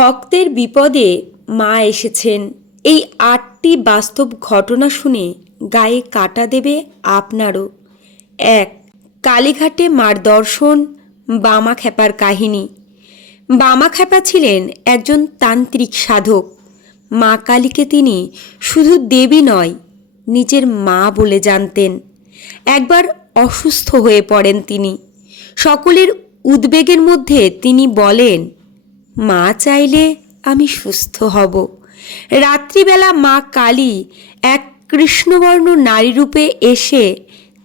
ভক্তের বিপদে মা এসেছেন। এই আটটি বাস্তব ঘটনা শুনে গায়ে কাটা দেবে আপনারও। এক, কালীঘাটে মার দর্শন, বামা খ্যাপার কাহিনী। বামা খ্যাপা ছিলেন একজন তান্ত্রিক সাধক। মা কালীকে তিনি শুধু দেবী নয়, নিজের মা বলে জানতেন। একবার অসুস্থ হয়ে পড়েন তিনি। সকলের উদ্বেগের মধ্যে তিনি বলেন মা চাইলে আমি সুস্থ হব। রাত্রিবেলা মা কালী এক কৃষ্ণবর্ণ নারী রূপে এসে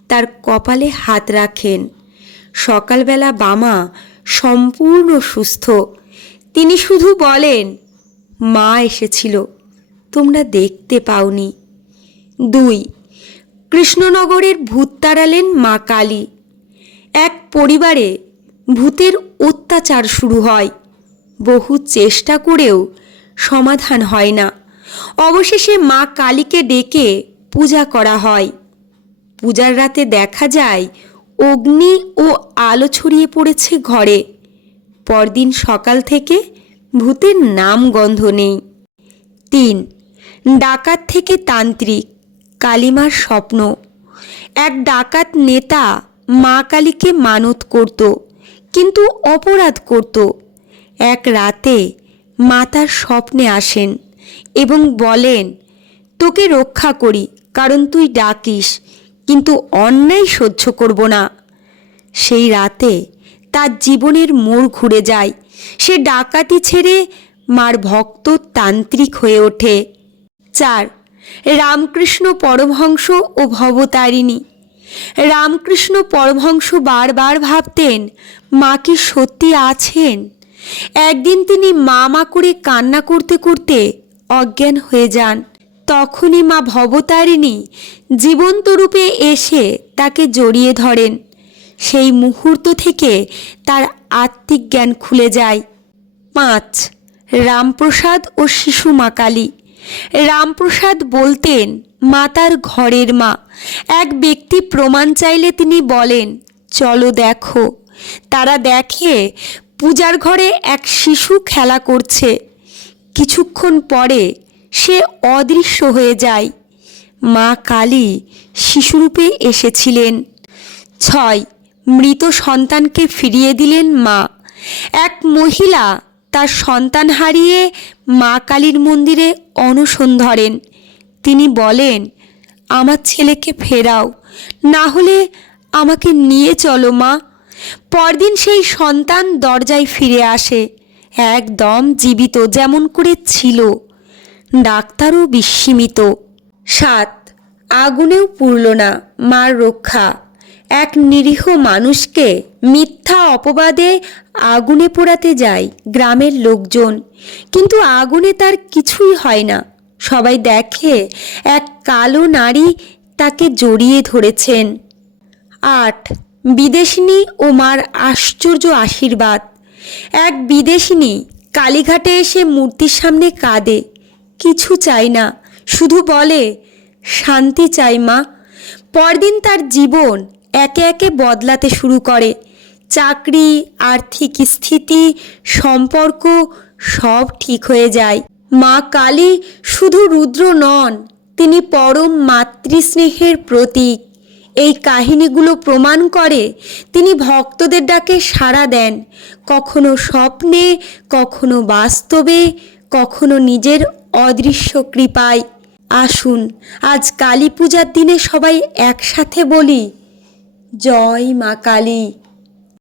তার কপালে হাত রাখেন। সকালবেলা বামা সম্পূর্ণ সুস্থ। তিনি শুধু বলেন, মা এসেছিল, তোমরা দেখতে পাওনি। দুই, কৃষ্ণনগরের ভূত তাড়ালেন মা কালী। এক পরিবারে ভূতের অত্যাচার শুরু হয়। বহু চেষ্টা করেও সমাধান হয় না। অবশেষে মা কালীকে ডেকে পূজা করা হয়। পূজার রাতে দেখা যায়, অগ্নি ও আলো ছড়িয়ে পড়েছে ঘরে। পরদিন সকাল থেকে ভূতের নাম গন্ধ নেই। তিন, ডাকাত থেকে তান্ত্রিক, কালিমার স্বপ্ন। এক ডাকাত নেতা মা কালীকে মানত করত, কিন্তু অপরাধ করত। এক রাতে মাতার স্বপ্নে আসেন এবং বলেন, তোকে রক্ষা করি, কারণ তুই ডাকিস, কিন্তু অন্যায় সহ্য করব না। সেই রাতে তার জীবনের মোড় ঘুরে যায়। সে ডাকাতি ছেড়ে মার ভক্ত তান্ত্রিক হয়ে ওঠে। চার, রামকৃষ্ণ পরমহংস ও ভবতারিণী। রামকৃষ্ণ পরমহংস বারবার ভাবতেন, মা কি সত্যি আছেন? একদিন তিনি মা মা করে কান্না করতে করতে অজ্ঞান হয়ে যান। তখনই মা ভবতারিণী জীবন্ত রূপে এসে তাকে জড়িয়ে ধরেন। সেই মুহূর্ত থেকে তার আত্মিক জ্ঞান খুলে যায়। পাঁচ, রামপ্রসাদ ও শিশু মা কালী। রামপ্রসাদ বলতেন, মাতার ঘরের মা। এক ব্যক্তি প্রমাণ চাইলে তিনি বলেন, চলো দেখো। তারা দেখে পূজার ঘরে এক শিশু খেলা করছে। কিছুক্ষণ পরে সে অদৃশ্য হয়ে যায়। মা কালী শিশুরূপে এসেছিলেন। ছয়, মৃত সন্তানকে ফিরিয়ে দিলেন মা। এক মহিলা তার সন্তান হারিয়ে মা কালীর মন্দিরে অনশন ধরেন। তিনি বলেন, আমার ছেলেকে ফেরাও, না হলে আমাকে নিয়ে চলো মা। পরদিন সেই সন্তান দরজায় ফিরে আসে, একদম জীবিত যেমন করে ছিল। ডাক্তারও বিস্মিত। সাত, আগুনেও পুরল না মার রক্ষা। এক নিরীহ মানুষকে মিথ্যা অপবাদে আগুনে পোড়াতে যায় গ্রামের লোকজন। কিন্তু আগুনে তার কিছুই হয় না। সবাই দেখে এক কালো নারী তাকে জড়িয়ে ধরেছেন। আট বিদেশিনী ও মার আশ্চর্য আশীর্বাদ। এক বিদেশিনী কালীঘাটে এসে মূর্তির সামনে কাঁদে। কিছু চাই না, শুধু বলে, শান্তি চাই মা। পরদিন তার জীবন একে একে বদলাতে শুরু করে। চাকরি, আর্থিক স্থিতি, সম্পর্ক সব ঠিক হয়ে যায়। মা কালী শুধু রুদ্র নন, তিনি পরম মাতৃস্নেহের প্রতীক। এই কাহিনীগুলো প্রমাণ করে, তিনি ভক্তদের ডাকে সাড়া দেন। কখনো স্বপ্নে, কখনো বাস্তবে, কখনো নিজের অদৃশ্য কৃপায়। আসুন, আজ কালী পূজার দিনে সবাই একসাথে বলি, জয় মা কালী।